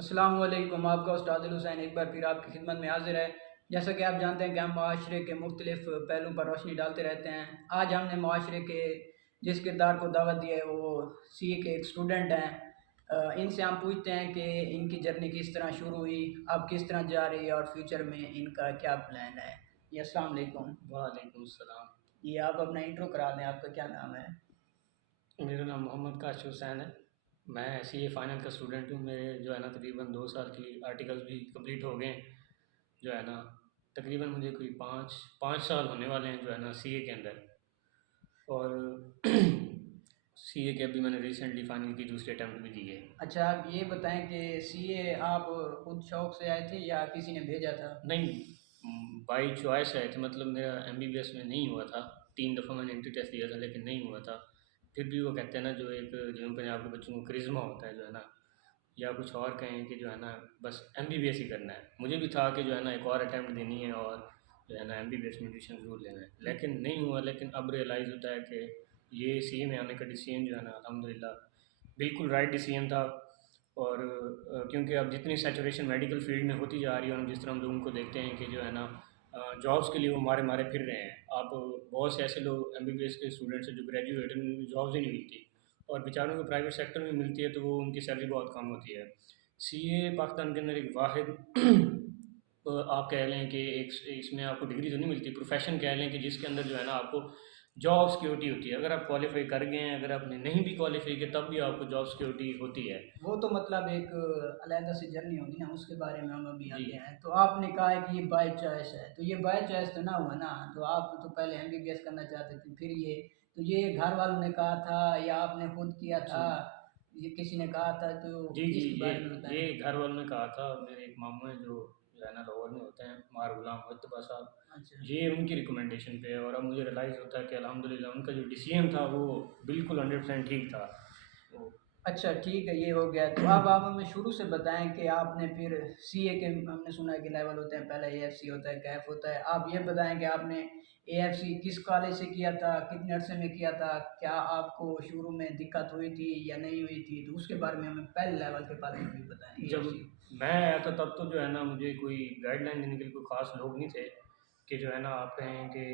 अस्सलाम वालेकुम। आपका उस्ताद अली हुसैन एक बार फिर आपकी खिदमत में हाजिर है। जैसा कि आप जानते हैं कि हम माशरे के मुख्तलिफ पहलुओं पर रोशनी डालते रहते हैं। आज हमने माशरे के जिस किरदार को दावत दी है वो सी ए के एक स्टूडेंट हैं। इनसे हम पूछते हैं कि इनकी जर्नी किस तरह शुरू हुई, अब किस तरह जा रही है और फ्यूचर में इनका क्या प्लान है। जी अस्सलाम वालेकुम। वालेकुम सलाम। ये आप अपना इंट्रो करा दें, आपका क्या नाम है? मेरा नाम मोहम्मद काश हुसैन है। मैं सी ए फाइनल का स्टूडेंट हूँ। मेरे जो है ना तकरीबन 2 साल की आर्टिकल्स भी कंप्लीट हो गए हैं। जो है ना तकरीबन मुझे कोई पाँच पाँच साल होने वाले हैं जो है ना सी ए के अंदर। और सी ए के अभी मैंने रिसेंटली फाइनल की दूसरी अटैम्प्ट भी दी है। अच्छा, आप ये बताएं कि सी ए आप खुद शौक से आए थे या किसी ने भेजा था? नहीं, बाई चॉइस आए थे। मतलब मेरा एम बी बी एस में नहीं हुआ था। 3 दफ़ा मैंने एंट्री टेस्ट दिया था लेकिन नहीं हुआ था। फिर भी वो कहते हैं ना, जो एक जो पंजाब के बच्चों को करिश्मा होता है जो है ना, या कुछ और कहें कि जो है ना बस एम बी बी एस ही करना है। मुझे भी था कि जो है ना एक और अटैम्प्ट देनी है और जो है ना एम बी बी एस में एडमिशन ज़रूर लेना है, लेकिन नहीं हुआ। लेकिन अब रियलाइज़ होता है कि ये सी ए में आने का डिसीजन जो है ना अल्हम्दुलिल्लाह बिल्कुल राइट डिसीजन था। और क्योंकि अब जितनी सैचुरेशन मेडिकल फील्ड में होती जा रही है और जिस तरह हम लोगों को देखते हैं कि जो है ना जॉब्स के लिए वो मारे मारे फिर रहे हैं। आप बहुत से ऐसे लोग एम बी बी एस के स्टूडेंट्स हैं जो ग्रेजुएट हैं, उनको जॉब्स ही नहीं मिलती और बेचारों को प्राइवेट सेक्टर में मिलती है तो वो उनकी सैलरी बहुत कम होती है। सी ए पाकिस्तान के अंदर एक वाहिद आप कह लें कि एक इसमें आपको डिग्री तो नहीं मिलती, प्रोफेशन कह लें कि जिसके अंदर जो है ना आपको जॉब सिक्योरिटी होती है। अगर आप क्वालिफाई कर गए हैं, अगर आपने नहीं भी क्वालिफाई किया तब भी आपको जॉब सिक्योरिटी होती है। वो तो मतलब एक अलहदा सी जर्नी होगी ना, उसके बारे में हम अभी जी। आते हैं। तो आपने कहा है कि ये बाय चॉइस है, तो ये बाय चॉइस तो ना हुआ ना। तो आप तो पहले एमबीबीएस करना चाहते थे, फिर ये घर वालों ने कहा था या आपने खुद किया था? जी। ये किसी ने कहा था, तो जी, जी, इसके ये बारे में बताएं। ये घर वालों ने कहा था। मेरे एक मामू हैं जो है ना लाहौर में होते हैं, मार गुलाम मुज्तबा साहब। अच्छा। ये उनकी रिकमेंडेशन पे है और अब मुझे रियलाइज़ होता है कि अल्हम्दुलिल्लाह उनका जो डिसीजन था वो बिल्कुल 100% ठीक था। तो अच्छा ठीक है, ये हो गया। तो अब आप हमें शुरू से बताएं कि आपने फिर सीए के, हमने सुना है कि लेवल होते हैं, पहला एएफसी होता है, कैफ होता है। आप ये बताएं कि आपने एएफसी किस कॉलेज से किया था, कितने अरसे में किया था, क्या आपको शुरू में दिक्कत हुई थी या नहीं हुई थी? तो उसके बारे में हमें पहले लेवल के बारे में भी बताएं, जब एएफसी। मैं आया था तब तो जो है ना मुझे कोई गाइडलाइन देने के लिए कोई ख़ास लोग नहीं थे कि जो है ना आप कहें कि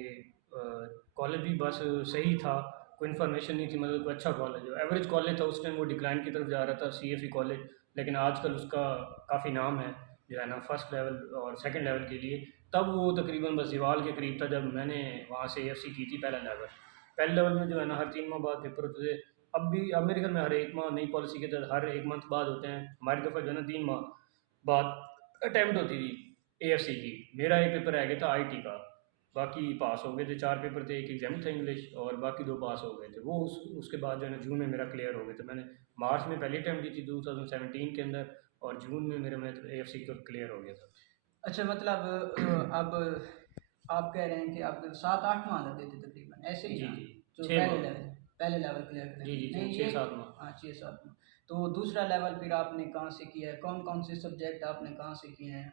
कॉलेज भी बस सही था, कोई इन्फॉर्मेशन नहीं थी। मतलब कोई अच्छा कॉलेज हो, एवरेज कॉलेज था उस टाइम, वो डिक्लाइन की तरफ जा रहा था सी एफ ई कॉलेज। लेकिन आजकल उसका काफ़ी नाम है जो है ना फर्स्ट लेवल और सेकंड लेवल के लिए। तब वो तकरीबन बस दीवाल के करीब था जब मैंने वहाँ से ए एफ सी की थी पहला लेवल। पहले लेवल में जो है ना हर 3 माह बाद पेपर होते थे। अब मेरे ख्याल में हर 1 माह नई पॉलिसी के तहत हर 1 मंथ बाद होते हैं। हमारी दफ़ा जो है ना 3 माह बाद अटैम्प्ट होती थी ए एफ सी की। मेरा एक पेपर रह गया था आई टी का, बाकी पास हो गए थे। 4 पेपर थे, एक एग्जाम था इंग्लिश और बाकी 2 पास हो गए थे। वो उसके बाद जो है ना जून में मेरा क्लियर हो गया था। मैंने मार्च में पहली अटैम्प्ट दी थी 2017 के अंदर और जून में मेरा ए एफ सी का क्लियर हो गया था। अच्छा, मतलब अब आप कह रहे हैं कि आप 7-8 माह लगे थे तकरीबन, ऐसे ही जी, ना? जी। जो 6 माह। पहले लेवल क्लियर करने जी, में जी, नहीं छः ये। सात माह। हाँ, 6-7 माह। तो दूसरा लेवल फिर आपने कहाँ से किया है, कौन कौन से सब्जेक्ट आपने कहाँ से किए हैं?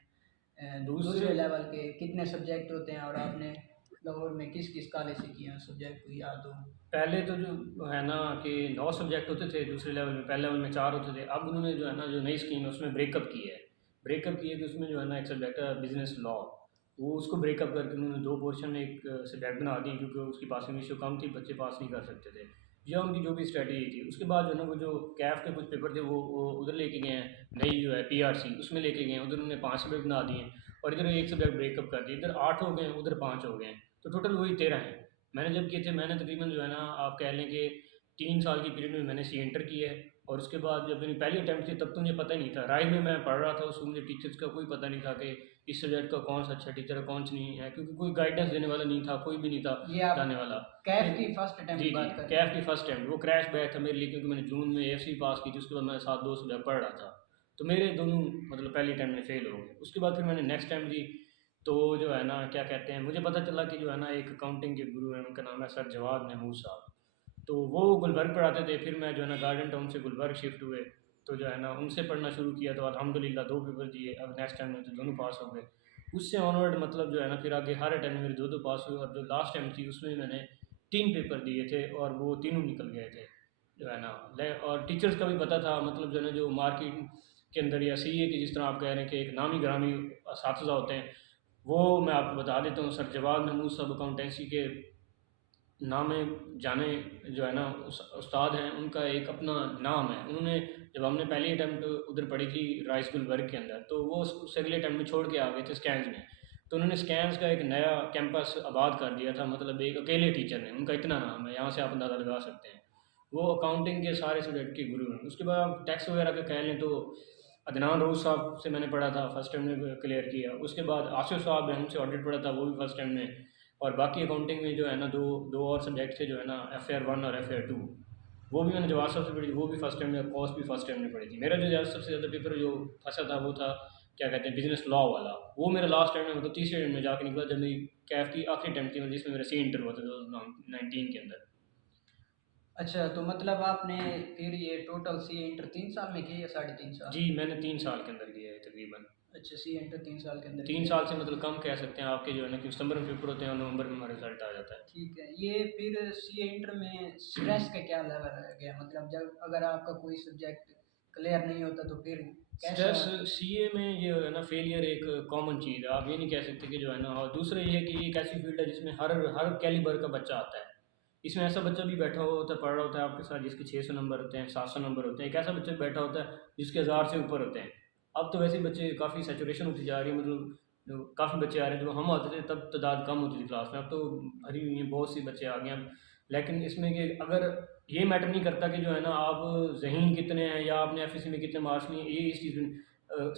दूसरे दूसरे लेवल के कितने सब्जेक्ट होते हैं और आपने लाहौर में किस किस कॉलेज से किए हैं सब्जेक्ट, को याद हो? पहले तो जो है ना कि 9 सब्जेक्ट होते थे दूसरे लेवल में, पहले लेवल में 4 होते थे। अब उन्होंने जो है ना जो नई स्कीम है उसमें ब्रेकअप की है। ब्रेकअप की है कि उसमें जो है ना एक सब्जेक्ट है बिजनेस लॉ, वो उसको ब्रेकअप करके उन्होंने 2 पोर्शन में एक सब्जेक्ट बना दी क्योंकि उसकी पासिंग रेशियो कम थी, बच्चे पास नहीं कर सकते थे। या उनकी जो भी स्ट्रेटजी थी। उसके बाद जो है ना वो जो कैफ के कुछ पेपर थे वो उधर लेके गए हैं, नई जो है पी आर सी उसमें लेके गए हैं। उधर उन्होंने 5 सब्जेक्ट बना दिए और इधर एक सब्जेक्ट ब्रेकअप कर दिए। इधर 8 हो गए हैं, उधर 5 हो गए हैं, तो टोटल वही 13 हैं। मैंने जब किए थे मैंने तकरीबन जो है ना आप कह लें कि 3 साल की पीरियड में मैंने सी एंटर किया है। और उसके बाद जब मेरी पहली अटैम्प्ट थी तब तो मुझे पता ही नहीं था। राय में मैं पढ़ रहा था, उसमें मुझे टीचर्स का कोई पता नहीं था कि इस सब्जेक्ट का कौन सा अच्छा टीचर है कौन सा नहीं है, क्योंकि कोई गाइडेंस देने वाला नहीं था, कोई भी नहीं था ये आप बताने वाला। कैफ फिर की फर्स्ट अटेम्प्ट जी, की जी, बात कर रहे कैफ हैं? की फर्स्ट अटैम्प्ट वो क्रैश बैक था मेरे लिए क्योंकि मैंने जून में ए एफ सी पास की थी। उसके बाद मैं साथ 2 सब्जेक्ट पढ़ रहा था, तो मेरे दोनों मतलब पहली अटैम्प्ट में फेल हो गए। उसके बाद फिर मैंने नेक्स्ट टाइम दी तो जो है ना क्या कहते हैं, मुझे पता चला कि जो है ना एक अकाउंटिंग के गुरु हैं, उनका नाम है सर जवाद महमूद साहब। तो वो गुलबर्ग पढ़ाते थे। फिर मैं जो है ना गार्डन टाउन से गुलबर्ग शिफ्ट हुए, तो जो है ना उनसे पढ़ना शुरू किया। तो अल्हम्दुलिल्लाह 2 पेपर दिए, अब नेक्स्ट टाइम में तो दोनों पास हो गए। उससे ऑनवर्ड मतलब जो है ना फिर आगे हर अटैम्प्ट में मेरे 2-2 पास हुए और जो लास्ट टाइम थी उसमें मैंने 3 पेपर दिए थे और वो तीनों निकल गए थे जो है ना। और टीचर्स का भी पता था, मतलब जो है ना जो मार्किंग के अंदर या CA की जिस तरह आप कह रहे हैं कि एक नामी ग्रामी असातिज़ा होते हैं, वो मैं आपको बता देता हूँ। सर जवाद महमूद साहब अकाउंटेंसी के नामे जाने जो है ना उस्ताद हैं, उनका एक अपना नाम है। उन्होंने जब हमने पहली अटैम्प्ट उधर पढ़ी थी राइस गुलबर्ग के अंदर, तो वो उस अगले अटैम्प्ट में छोड़ के आ गए थे स्कैंस में। तो उन्होंने स्कैंस का एक नया कैंपस आबाद कर दिया था, मतलब एक अकेले टीचर ने, उनका इतना नाम है, यहाँ से आप अंदाज़ा लगा सकते हैं। वो अकाउंटिंग के सारे सब्जेक्ट के गुरु हैं। उसके बाद आप टैक्स वगैरह का कह लें तो अदनान रोज़ साहब से मैंने पढ़ा था, फर्स्ट टाइम में क्लियर किया। उसके बाद आसिफ साहब हैं, उनसे ऑडिट पढ़ा था, वो भी फर्स्ट टाइम में। और बाकी अकाउंटिंग में जो है ना दो दो और सब्जेक्ट थे जो है ना, FR1 और FR2, वो भी मैंने जवाब साहब से पढ़ी थी, वो भी फर्स्ट टाइम में, कॉस्ट भी फर्स्ट टाइम में पढ़ी थी। मेरा जो सबसे ज़्यादा पेपर जो फंसा था वो था क्या कहते हैं बिजनेस लॉ वाला। वो मेरा लास्ट टाइम में, मतलब तीसरे टाइम में जाके निकला, जब मेरी कैफ की आखिरी टाइम थी, मतलब जिसमें मेरा C इंटर हुआ था 2019 के अंदर। अच्छा, तो मतलब आपने फिर ये टोटल सी इंटर 3 साल में की या 3.5 साल? जी, मैंने 3 साल के अंदर किया है तकरीबन। अच्छा, सी इंटर 3 साल के अंदर 3 साल से मतलब कम कह सकते हैं आपके जो है ना, कि सितंबर में पेपर होते हैं और नवंबर में हमारा रिजल्ट आ जाता है। ठीक है। ये फिर सी इंटर में स्ट्रेस का क्या लेवल रह गया, मतलब जब अगर आपका कोई सब्जेक्ट क्लियर नहीं होता तो फिर कैसा? स्ट्रेस CA में ये है ना, फेलियर एक कॉमन चीज़ है, आप ये नहीं कह सकते कि जो है ना। और दूसरा ये है कि ये एक ऐसी फील्ड है जिसमें हर हर कैलिबर का बच्चा आता है। इसमें ऐसा बच्चा भी बैठा हुआ होता है, पढ़ रहा होता है आपके साथ, जिसके 600 नंबर होते हैं, 700 नंबर होते हैं। एक ऐसा बच्चा भी बैठा होता है जिसके 1000 से ऊपर होते हैं। अब तो वैसे ही बच्चे काफ़ी सेचुरेशन होती जा रही है, मतलब जो काफ़ी बच्चे आ रहे हैं। जो हम आते थे तब तादाद कम होती थी क्लास में, अब तो भरी हुई है, बहुत सी बच्चे आ गए हैं। लेकिन इसमें कि अगर ये मैटर नहीं करता कि जो है ना आप ज़हीन कितने हैं या आपने FSC में कितने मार्क्स लिए, ये इस चीज़ में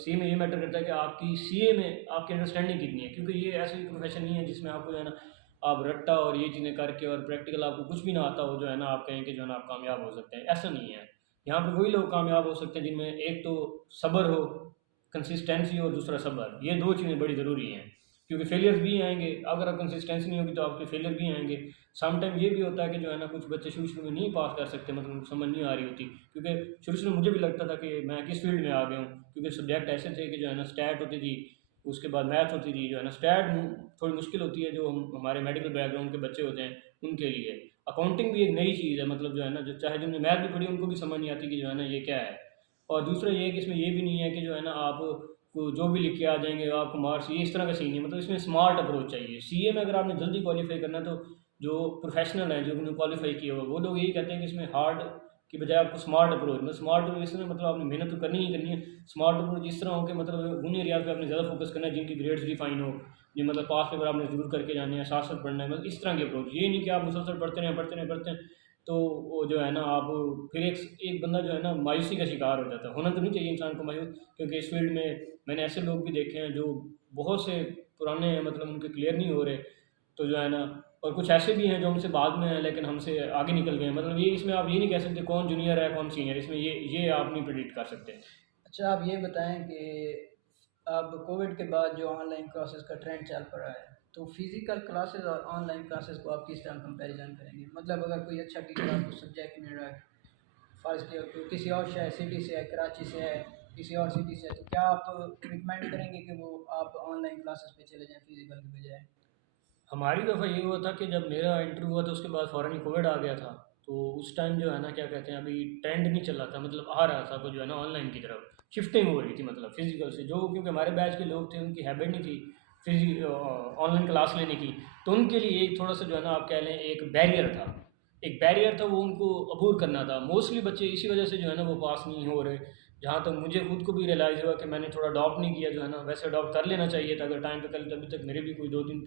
CA में ये मैटर करता है कि आपकी CA में आपकी अंडरस्टैंडिंग कितनी है। क्योंकि ये ऐसा प्रोफेशन नहीं है जिसमें आपको जो है ना आप रट्टा और ये चीज़ें करके और प्रैक्टिकल आपको कुछ भी ना आता हो जो है ना, आप कहें कि जो है ना आप कामयाब हो सकते हैं, ऐसा नहीं है। यहाँ पे वही लोग कामयाब हो सकते हैं जिनमें एक तो सब्र हो, कंसिस्टेंसी, और दूसरा सब्र। ये दो चीज़ें बड़ी ज़रूरी हैं, क्योंकि फेलियर्स भी आएंगे। अगर आप कंसिस्टेंसी नहीं होगी तो आपके फेलियर भी आएंगे। समटाइम ये भी होता है कि जो है ना कुछ बच्चे शुरू शुरू में नहीं पास कर सकते, मतलब उनको समझ नहीं आ रही होती। क्योंकि शुरू शुरू में मुझे भी लगता था कि मैं किस फील्ड में आ गया हूँ, क्योंकि सब्जेक्ट ऐसे थे कि जो है ना स्टैट होती थी, उसके बाद मैथ होती थी। जो है ना स्टैट थोड़ी मुश्किल होती है जो हमारे मेडिकल बैकग्राउंड के बच्चे होते हैं उनके लिए। अकाउंटिंग भी एक नई चीज़ है, मतलब जो है ना, जो चाहे जिन्होंने मैथ भी पढ़ी उनको भी समझ नहीं आती कि जो है ना ये क्या है। और दूसरा ये है कि इसमें ये भी नहीं है कि जो है ना आप को जो भी लिख के आ जाएंगे आपको मार्क्स, ये इस तरह का सीन नहीं है। मतलब इसमें स्मार्ट अप्रोच चाहिए। CA में अगर आपने जल्दी क्वालिफाई करना है तो जो प्रोफेशनल हैं, जो उन्होंने क्वालिफाई किया हुआ, वो लोग यही कहते हैं कि इसमें हार्ड की बजाय आपको स्मार्ट अप्रोच, मतलब स्मार्ट अप्रोच इसमें मतलब आपने मेहनत तो करनी ही करनी है। स्मार्ट अप्रोच इस तरह हो कि मतलब उन एरियाज पे आपने ज़्यादा फोकस करना है जिनकी ग्रेड्स डिफाइन हो, जो मतलब पास पेपर आपने जरूर करके जाने हैं, साथ साथ पढ़ना है, मतलब इस तरह की अप्रोच। ये नहीं कि आप मुसलसल पढ़ते रहें पढ़ते रहें पढ़ते हैं, तो वो जो है ना आप फिर एक बंदा जो है ना मायूसी का शिकार हो जाता है। होना तो नहीं चाहिए इंसान को मायूस, क्योंकि इस फील्ड में मैंने ऐसे लोग भी देखे हैं जो बहुत से पुराने हैं, मतलब उनके क्लियर नहीं हो रहे, तो जो है ना। और कुछ ऐसे भी हैं जो हमसे बाद में हैं लेकिन हमसे आगे निकल गए हैं। मतलब ये इसमें आप ये नहीं कह सकते कौन जूनियर है कौन सीनियर, इसमें ये आप नहीं प्रिडिक्ट कर सकते। अच्छा, आप ये बताएं कि अब कोविड के बाद जो ऑनलाइन क्लासेस का ट्रेंड चल पड़ा है, तो फिज़िकल क्लासेस और ऑनलाइन क्लासेस को आप किस तरह कंपैरिजन करेंगे? मतलब अगर कोई अच्छा टीचर आपको सब्जेक्ट मिल रहा है, फ़र्ज़ किया तो किसी और शहर सिटी से है, कराची से है, किसी और सिटी से है, तो क्या आप रिकमेंड करेंगे कि वो आप ऑनलाइन क्लासेस पे चले जाएँ फिज़िकल के बजाय? हमारी दफ़ा ये हुआ था कि जब मेरा इंटरव्यू हुआ तो उसके बाद फ़ौरन ही कोविड आ गया था। तो उस टाइम जो है ना क्या कहते हैं, अभी ट्रेंड नहीं चल रहा था, मतलब आ रहा था, तो जो है ना ऑनलाइन की तरफ शिफ्टिंग हो रही थी, मतलब फिजिकल से। जो क्योंकि हमारे बैच के लोग थे उनकी हैबिट नहीं थी ऑनलाइन क्लास लेने की, तो उनके लिए एक थोड़ा सा जो है ना आप कह लें एक बैरियर था। एक बैरियर था, वो उनको अबूर करना था। मोस्टली बच्चे इसी वजह से जो है ना वो पास नहीं हो रहे। जहाँ तक मुझे खुद को भी रियलाइज़ हुआ कि मैंने थोड़ा अडॉप्ट नहीं किया, जो है ना वैसे अडॉप्ट कर लेना चाहिए था अगर टाइम पे कर। अभी तक मेरे भी कोई 2-3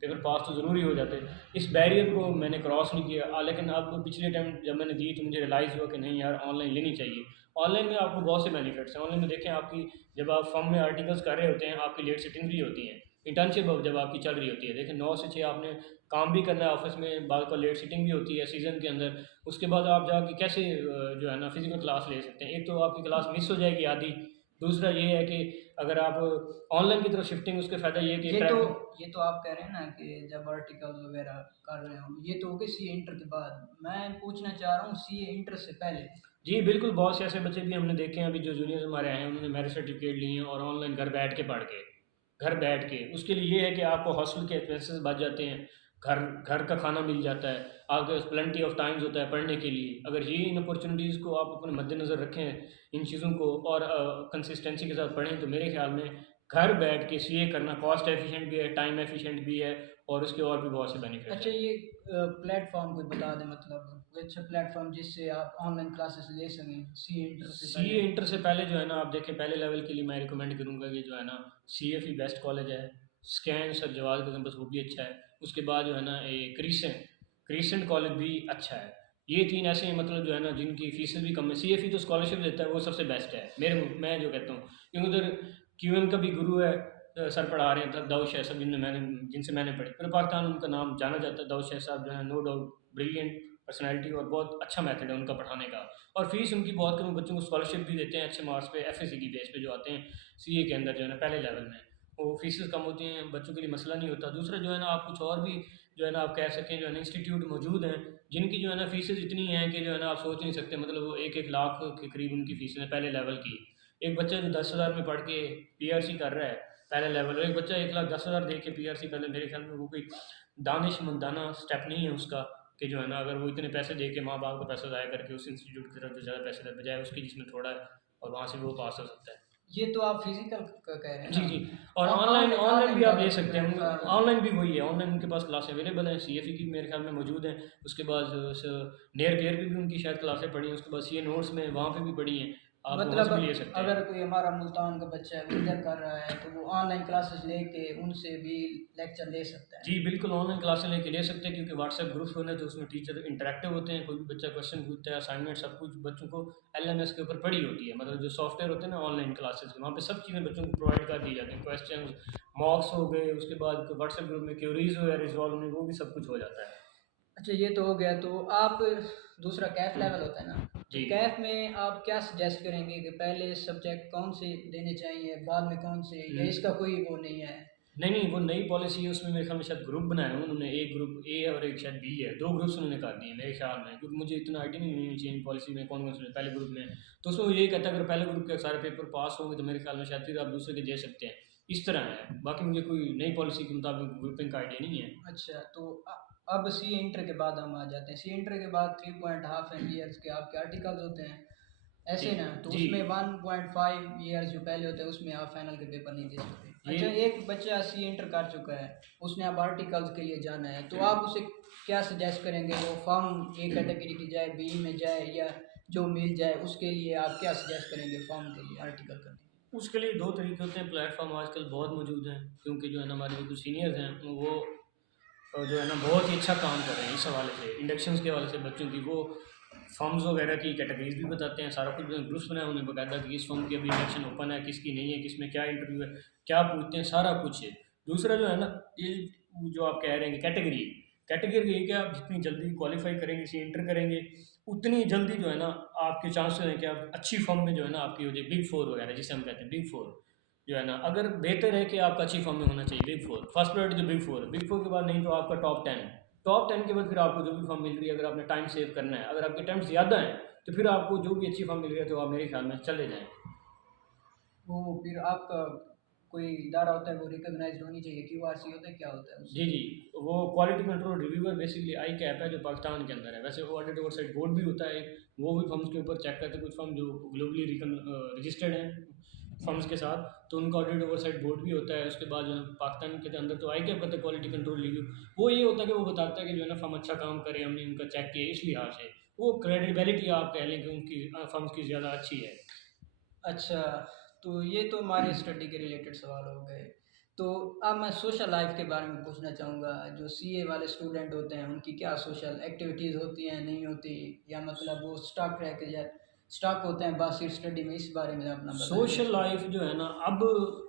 पेपर पास तो ज़रूरी हो जाते। इस बैरियर को मैंने क्रॉस नहीं किया। लेकिन अब पिछले टाइम जब मैंने दी तो मुझे रियलाइज़ हुआ कि नहीं यार, ऑनलाइन लेनी चाहिए। ऑनलाइन में आपको बहुत से बेनिफिट्स हैं। ऑनलाइन में देखें, आपकी जब आप फर्म में आर्टिकल्स कर रहे होते हैं, आपकी लेट सिटिंग भी होती हैं। इंटर्नशिप जब आपकी चल रही होती है, देखें 9 से 6 आपने काम भी करना है ऑफिस में, बाद का लेट सिटिंग भी होती है सीज़न के अंदर। उसके बाद आप जाके कैसे जो है ना फिजिकल क्लास ले सकते हैं? एक तो आपकी क्लास मिस हो जाएगी आधी। दूसरा ये है कि अगर आप ऑनलाइन की तरफ शिफ्टिंग, उसके फ़ायदा ये है कि ये तो आप कह रहे हैं ना कि जब आर्टिकल्स वगैरह कर रहे हो, ये तो हो गए सी इंटर के बाद। मैं पूछना चाह रहा हूँ सी इंटर से पहले। जी बिल्कुल, बहुत से ऐसे बच्चे भी हमने देखे हैं अभी जो जूनियर्स हमारे आए हैं, उन्होंने मेरिट सर्टिफिकेट लिए हैं और ऑनलाइन घर बैठ के पढ़ के, घर बैठ के। उसके लिए ये है कि आपको हॉस्टल के एक्सपेंसेस बच जाते हैं। घर घर का खाना मिल जाता है, आपके पास प्लेंटी ऑफ टाइम्स होता है पढ़ने के लिए। अगर ये इन अपॉर्चुनिटीज़ को आप अपने मद्देनज़र रखें, इन चीज़ों को, और कंसिस्टेंसी के साथ पढ़ें, तो मेरे ख्याल में घर बैठ के सीए करना कॉस्ट एफिशिएंट भी है, टाइम एफिशिएंट भी है, और उसके और भी बहुत से बेनिफिट्स अच्छा, हैं। ये प्लेटफॉर्म कोई बता दें, मतलब कोई अच्छा प्लेटफॉर्म जिससे आप ऑनलाइन क्लासेस ले सकें सी इंटर से सी पहले। इंटर से पहले जो है ना, आप देखें पहले लेवल के लिए मैं रिकमेंड करूँगा कि जो है ना, CFE बेस्ट कॉलेज है। स्कैन सर जवाद का कैंपस वो भी अच्छा है। उसके बाद जो है ना, क्रीसेंट कॉलेज भी अच्छा है। ये तीन ऐसे हैं मतलब जो है ना, जिनकी फीस भी कम है। CFE तो स्कॉलरशिप देता है, वो सबसे बेस्ट है मैं जो कहता हूँ, क्योंकि उधर QM का भी गुरु है, सर पढ़ा रहे हैं दाऊद शाह साहब, जिनसे मैंने पढ़ी पूरे पाकिस्तान उनका नाम जाना जाता है। दाऊद शाह साहब जो है नो डाउट ब्रिलियंट पर्सनैलिटी, और बहुत अच्छा मेथड है उनका पढ़ाने का। और फीस उनकी बहुत कम, बच्चों को स्कॉलरशिप भी देते हैं अच्छे मार्क्स पे, FSC की बेस पे जो आते हैं CA के अंदर जो है ना पहले लेवल में, वो फीसेस कम होती हैं, बच्चों के लिए मसला नहीं होता। दूसरा जो है ना, आप कुछ और भी जो है ना आप कह सकें, जो है ना इंस्टीट्यूट मौजूद हैं जिनकी जो है ना फीसेस इतनी हैं कि जो है ना आप सोच नहीं सकते, मतलब वो 1-1 लाख के करीब उनकी फीसें हैं पहले लेवल की। एक बच्चा जो 10,000 में पढ़ के PRC कर रहा है पहले लेवल, और एक बच्चा 1,10,000 दे के PRC कर ले, मेरे ख्याल में वो कोई दानिशमंदाना स्टेप नहीं है उसका, कि जो है ना अगर वो इतने पैसे दे के माँ बाप का पैसा ज़ाया करके उस इंस्टीट्यूट की तरफ जो ज़्यादा पैसे दे, बजाय उसकी जिसमें थोड़ा है, और वहाँ से वो पास हो सकता है। ये तो आप फिजिकल का कह रहे हैं जी ना। जी। और ऑनलाइन ऑनलाइन ऑनलाइन ऑनलाइन भी का आप ले अगर कोई सकते हैं, प्लेटफॉर्म। ऑनलाइन भी वही है, ऑनलाइन उनके पास क्लास अवेलेबल है। CFE की मेरे ख्याल में मौजूद है। उसके बाद नियर पेयर भी उनकी शायद क्लासें पढ़ी हैं। उसके बाद CA नोट्स में वहाँ पे भी पढ़ी हैं, आप वहाँ मतलब से भी ले सकते हैं। अगर कोई हमारा मुल्तान का बच्चा है वो इधर कर रहा है तो वो ऑनलाइन क्लासेस लेके उनसे भी लेक्चर ले सकता है। जी बिल्कुल, ऑनलाइन क्लासें लेके ले सकते हैं, क्योंकि व्हाट्सएप ग्रुप्स होने, तो उसमें टीचर इंटरेक्टिव होते हैं, कोई भी बच्चा क्वेश्चन पूछता है, असाइनमेंट सब कुछ बच्चों को LMS के ऊपर पड़ी होती है, मतलब जो सॉफ्टवेयर होते हैं ना ऑनलाइन क्लासेस के, वहाँ पे सब चीज़ें बच्चों को प्रोवाइड कर दी जाती हैं। क्वेश्चन, मॉक्स हो गए, उसके बाद व्हाट्सएप ग्रुप में क्यूरीज हो या रिजॉल्व होने, वो भी सब कुछ हो जाता है। अच्छा, ये तो हो गया। तो आप दूसरा कैफ लेवल होता है ना, तो जी। कैफ में आप क्या सजेस्ट करेंगे कि पहले सब्जेक्ट कौन से देने चाहिए, बाद में कौन से, या इसका कोई वो नहीं है? नहीं नहीं, वो नई पॉलिसी है, उसमें मेरे ख्याल में शायद ग्रुप बनाए हैं उन्होंने, एक ग्रुप A और एक शायद B है, 2 ग्रुप्स उन्होंने कर दिए मेरे ख्याल में, क्योंकि मुझे इतना आइडिया नहीं है चेंज पॉलिसी में कौन कौन से पहले ग्रुप में। तो उसमें वो ये कहता है अगर पहले ग्रुप के सारे पेपर पास होंगे तो मेरे ख्याल में शायद फिर आप दूसरे के दे सकते हैं, इस तरह है। बाकी मुझे कोई नई पॉलिसी के मुताबिक ग्रुपिंग का आइडिया नहीं है। अच्छा, तो अब सी इंटर के बाद हम आ जाते हैं। सी इंटर के बाद 3.5 ईयर्स के आपके आर्टिकल्स होते हैं, जी ऐसे ना? तो जी। उसमें 1.5 ईयर्स जो पहले होते हैं उसमें आप फाइनल के पेपर नहीं दे सकते। ये अच्छा, एक बच्चा सी इंटर कर चुका है, उसने अब आर्टिकल्स के लिए जाना है, तो आप उसे क्या सजेस्ट करेंगे? वो फॉर्म A कैटेगरी की जाए, B में जाए, या जो मिल जाए उसके लिए आप क्या सजेस्ट करेंगे फॉर्म के लिए, आर्टिकल करने के उसके लिए 2 तरीके होते हैं, प्लेटफॉर्म आजकल बहुत मौजूद हैं, क्योंकि जो है ना हमारे जो कुछ सीनियर्स हैं वो जो है ना बहुत ही अच्छा काम कर रहे हैं इस हवाले से, इंडक्शंस के हवाले से बच्चों की, वो फॉर्म्स वगैरह की कैटेगरीज भी बताते हैं, सारा कुछ ग्रुप्स बनाए उन्हें बकायदा कि इस फॉर्म की अभी इंडक्शन ओपन है, किसकी नहीं है, किसमें क्या इंटरव्यू है, क्या पूछते हैं, सारा कुछ है। दूसरा जो है ना, ये जो आप कह रहे हैं कैटेगरी, कैटेगरी ये कि आप जितनी जल्दी क्वालिफाई करेंगे, इसे इंटर करेंगे, उतनी जल्दी जो है ना आपके चांसेस हैं कि आप अच्छी फॉर्म में जो है ना आपकी हो जाए बिग 4 वगैरह, जिसे हम कहते हैं बिग 4, जो है ना अगर बेहतर है कि आपका अच्छी फॉर्म में होना चाहिए बिग 4, फर्स्ट प्रायोरिटी तो बिग 4 है, बिग 4 के बाद नहीं तो आपका टॉप 10 के बाद फिर आपको जो भी फॉर्म मिल रही है, अगर आपने टाइम सेव करना है, अगर आपके टाइम ज़्यादा है तो फिर आपको जो भी अच्छी फॉर्म मिल रही है तो आप मेरे ख्याल में चले जाएँ। लिए। वो फिर आपका कोई इदारा होता है, वो रिकॉग्नाइज्ड होनी चाहिए, QRC होता है, क्या होता है जी उससे? जी। वो quality control reviewer basically I cap है जो पाकिस्तान के अंदर है, वैसे ऑडिट ओवरसाइट बोर्ड भी होता है एक, वो भी फर्म्स के ऊपर चेक करते हैं, कुछ फर्म जो ग्लोबली रजिस्टर्ड हैं फर्म्स के साथ, तो उनका ऑडिट ओवरसाइट बोर्ड भी होता है। उसके बाद जो है पाकिस्तान के अंदर तो आई कैप करता है क्वालिटी कंट्रोल रिव्यू, वो ये होता है कि वो बताता है कि जो है ना फर्म अच्छा काम करे, हमने उनका चेक किया, इस लिहाज से वो क्रेडिबिलिटी आप कह लें कि उनकी फर्म्स की ज़्यादा अच्छी है। अच्छा, तो ये तो हमारे स्टडी के रिलेटेड सवाल हो गए। तो अब मैं सोशल लाइफ के बारे में पूछना चाहूँगा। जो सीए वाले स्टूडेंट होते हैं उनकी क्या सोशल एक्टिविटीज़ होती हैं, नहीं होती, या मतलब वो स्टक रह के या स्टक होते हैं बस सिर्फ स्टडी में? इस बारे में अपना बताएंगे सोशल थोड़ा। लाइफ जो है ना अब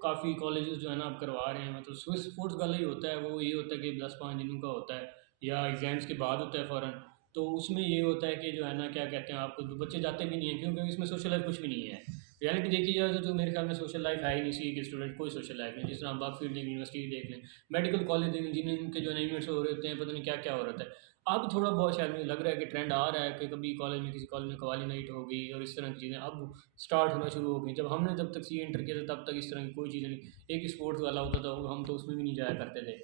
काफ़ी कॉलेजेस जो है ना अब करवा रहे हैं, मतलब स्पोर्ट्स वाला ही होता है, वो ये होता है कि 10-5 दिनों का होता है या एग्जाम्स के बाद होता है फ़ौरन। तो उसमें ये होता है कि जो है ना क्या कहते हैं, आपको बच्चे जाते भी नहीं हैं क्योंकि इसमें सोशल लाइफ कुछ भी नहीं है। रियलिटी देखी जाए तो मेरे ख्याल में सोशल लाइफ है ही नहीं, सी के स्टूडेंट कोई सोशल लाइफ नहीं। जिस तरह आप बाग फील्ड यूनिवर्सिटी देख लें, मेडिकल कॉलेज देख लें, जिनके के जो है ना इवेंट्स हो रहे होते हैं, पता नहीं क्या क्या हो रहा है। अब थोड़ा बहुत शायद मुझे लग रहा है कि ट्रेंड आ रहा है कि कभी कॉलेज में किसी कॉलेज में कवाली नाइट हो गई और इस तरह की चीज़ें अब स्टार्ट होना शुरू हो गई। जब हमने जब तक सी इंटर किया था तब तक इस तरह की कोई चीज़ें नहीं, एक स्पोर्ट्स वाला होता था, हम तो उसमें भी नहीं जाया करते थे।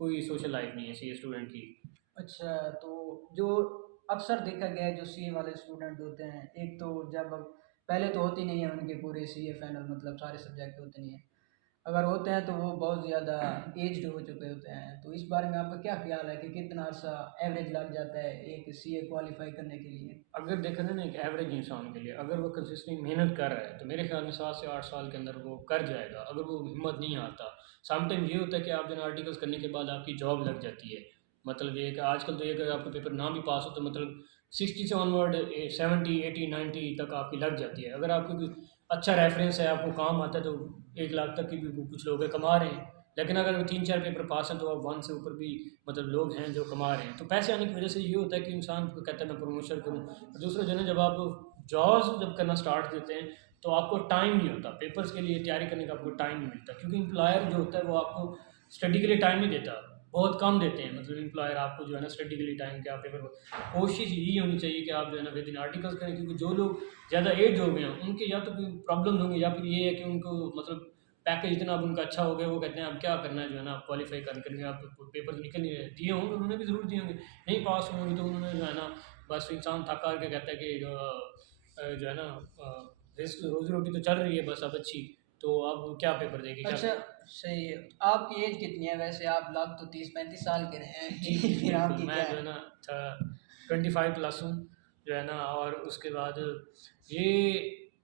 कोई सोशल लाइफ नहीं है सीए स्टूडेंट की। अच्छा, तो जो अक्सर देखा गया है जो सीए वाले स्टूडेंट होते हैं, एक तो जब पहले तो होती नहीं है उनके पूरे सीए फाइनल, मतलब सारे सब्जेक्ट होते नहीं हैं, अगर होते हैं तो वो बहुत ज़्यादा एज्ड हो चुके होते हैं। तो इस बारे में आपका क्या ख्याल है कि कितना अर्सा एवरेज लग जाता है एक सीए क्वालिफाई करने के लिए? अगर देखा जाए ना एक एवरेज इंसान के लिए, अगर वो कंसिस्टेंट मेहनत कर रहा है तो मेरे ख्याल में 7 से 8 साल के अंदर वो कर जाएगा। अगर वो हिम्मत नहीं आता, समटाइम ये होता है कि आप जो है आर्टिकल्स करने के बाद आपकी जॉब लग जाती है। मतलब ये कि आजकल तो ये अगर आपका पेपर ना भी पास हो तो मतलब 60 से ऑनवर्ड 70 80 90 तक आपकी लग जाती है। अगर आपको कोई अच्छा रेफरेंस है, आपको काम आता है, तो 1 लाख तक की भी वो कुछ लोग कमा रहे हैं। लेकिन अगर 3 4 पेपर पास हैं तो आप 1 से ऊपर भी मतलब लोग हैं जो कमा रहे हैं। तो पैसे आने की वजह से ये होता है कि इंसान को कहता है मैं प्रमोशन करूँ। और दूसरा जो है ना, जब आप जॉब्स जब करना स्टार्ट देते हैं तो आपको टाइम नहीं होता, पेपर्स के लिए तैयारी करने का आपको टाइम नहीं मिलता, क्योंकि एम्प्लॉयर जो होता है वो आपको स्टडी के लिए टाइम नहीं देता, बहुत कम देते हैं। मतलब एम्प्लॉयर आपको जो है ना स्टडी के लिए टाइम के आप पेपर, कोशिश यही होनी चाहिए कि आप जो है ना विद इन आर्टिकल्स करें, क्योंकि जो लोग ज़्यादा एज हो गए हैं उनके या तो कोई प्रॉब्लम होंगे या फिर ये है कि उनको मतलब पैकेज इतना अब उनका अच्छा हो गया, वो कहते हैं अब क्या करना है जो है ना क्वालिफाई करके आप पेपर तो निकल नहीं रहे, दिए होंगे उन्होंने भी ज़रूर दिए होंगे, नहीं पास होंगे तो उन्होंने जो है ना बस इंसान थक हार के कहता है कि जो है ना रिस्क रोजी रोटी तो चल रही है बस अब अच्छी, तो अब क्या पेपर देगी क्या। अच्छा, सही है। आपकी एज कितनी है वैसे? आप लग तो 30 35 साल के रहे जी हैं जी फिर बिल्कुल, आपकी मैं क्या जो है? है ना 25 प्लस हूँ जो है ना। और उसके बाद ये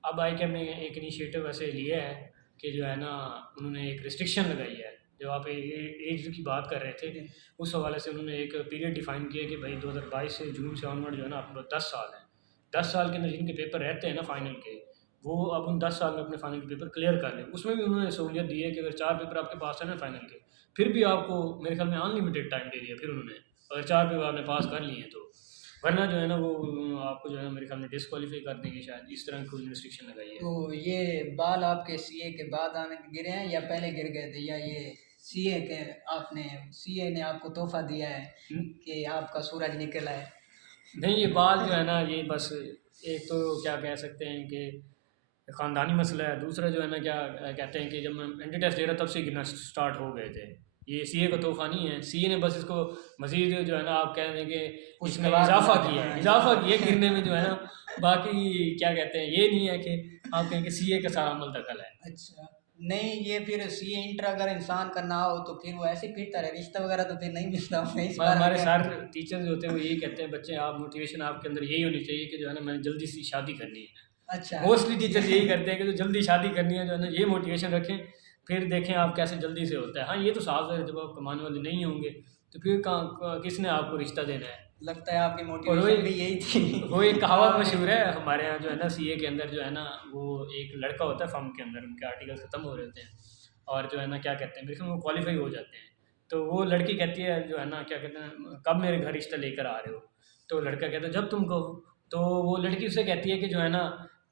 अब आई कैम ने एक इनिशिएटिव ऐसे लिया है कि जो है ना उन्होंने एक रिस्ट्रिक्शन लगाई है। जब आप एज की बात कर रहे थे, जी। उस हवाले से उन्होंने एक पीरियड डिफाइन किया कि भाई 2022 से जून से ऑनवर्ड जो है ना आप 10 साल हैं, 10 साल के अंदर जिनके पेपर रहते हैं ना फाइनल के, वो अब उन 10 साल में अपने फाइनल के पेपर क्लियर कर लें। उसमें भी उन्होंने सहूलियत दी है कि अगर 4 पेपर आपके पास है ना फाइनल के, फिर भी आपको मेरे ख्याल में अनलिमिटेड टाइम दे दिया फिर उन्होंने, अगर 4 पेपर आपने पास कर लिए हैं तो। वरना जो है ना वो आपको जो है ना मेरे ख्याल में डिस्क्वालीफाई कर देंगे शायद, इस तरह की कोई रिस्ट्रिक्शन लगाई है। तो ये बाल आपके सीए के बाद आने गिरे हैं या पहले गिर गए थे, या ये सीए के आपने सीए ने आपको तोहफा दिया है कि आपका सूरज निकला है? नहीं, ये बाल जो है ना ये बस एक तो क्या कह सकते हैं कि ख़ानदानी मसला है, दूसरा जो है ना क्या कहते हैं कि जब मैं एंटी टेस्ट दे रहा तब से गिरना स्टार्ट हो गए थे। ये सीए का तोहफा नहीं है, सीए ने बस इसको मज़ीद जो है ना आप कह दें कि इसमें खुशगवार इजाफा बना किया दिया है, है। इजाफा किया है गिरने में जो है ना। बाकी क्या कहते हैं, ये नहीं है कि आप कहें कि सीए के साथ अमल दखल है। अच्छा, नहीं ये फिर सीए इंटर अगर इंसान का ना हो तो फिर वो ऐसे ही फिरता रहे, रिश्ता वगैरह तो फिर नहीं मिलता हमें, इस बारे में हमारे क्या? सर टीचर्स जो होते हैं वो यही कहते हैं, बच्चे आप मोटिवेशन आपके अंदर यही होनी चाहिए कि जो है ना मैंने जल्दी सी शादी करनी है। अच्छा। मोस्टली टीचर यही करते हैं कि जो जल्दी शादी करनी है जो है ना, ये मोटिवेशन रखें, फिर देखें आप कैसे जल्दी से होता है। हाँ ये तो साफ है, जब आप कमाने वाले नहीं होंगे तो फिर कहाँ किसने आपको रिश्ता देना है। लगता है आपकी और मोटिवेशन भी यही थी। वो एक कहावत आपने मशहूर है हमारे यहाँ जो है ना सीए के अंदर जो है ना, वो एक लड़का होता है फर्म के अंदर, उनके आर्टिकल ख़त्म हो रहे होते हैं और जो है ना क्या कहते हैं मेरे ख्याल में वो क्वालिफाई हो जाते हैं, तो वो लड़की कहती है जो है ना क्या कहते हैं कब मेरे घर रिश्ता लेकर आ रहे हो, तो लड़का कहता है जब तुम कहो। तो वो लड़की उससे कहती है कि जो है ना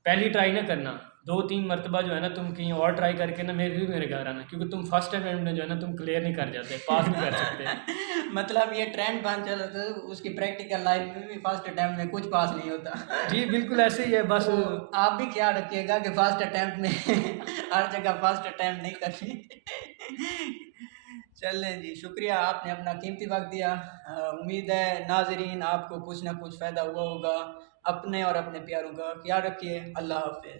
पहली ट्राई ना करना, 2 3 मरतबा जो है ना तुम कहीं और ट्राई करके ना मेरे घर आना, क्योंकि तुम फर्स्ट अटेम्प्ट में जो है ना तुम क्लियर नहीं कर जाते, पास नहीं कर सकते। मतलब ये ट्रेंड बन चला था उसकी प्रैक्टिकल लाइफ में भी, फर्स्ट अटेम्प्ट में कुछ पास नहीं होता। जी बिल्कुल ऐसे ही है बस। तो आप भी ख्याल रखिएगा कि फर्स्ट अटेम्प्ट में हर जगह फर्स्ट अटेम्प्ट नहीं करनी। चलें जी, शुक्रिया आपने अपना कीमती वक्त दिया। उम्मीद है नाजरीन आपको कुछ ना कुछ फ़ायदा हुआ होगा। अपने और अपने प्यारों का ख्याल रखिए। अल्लाह हाफ़िज़।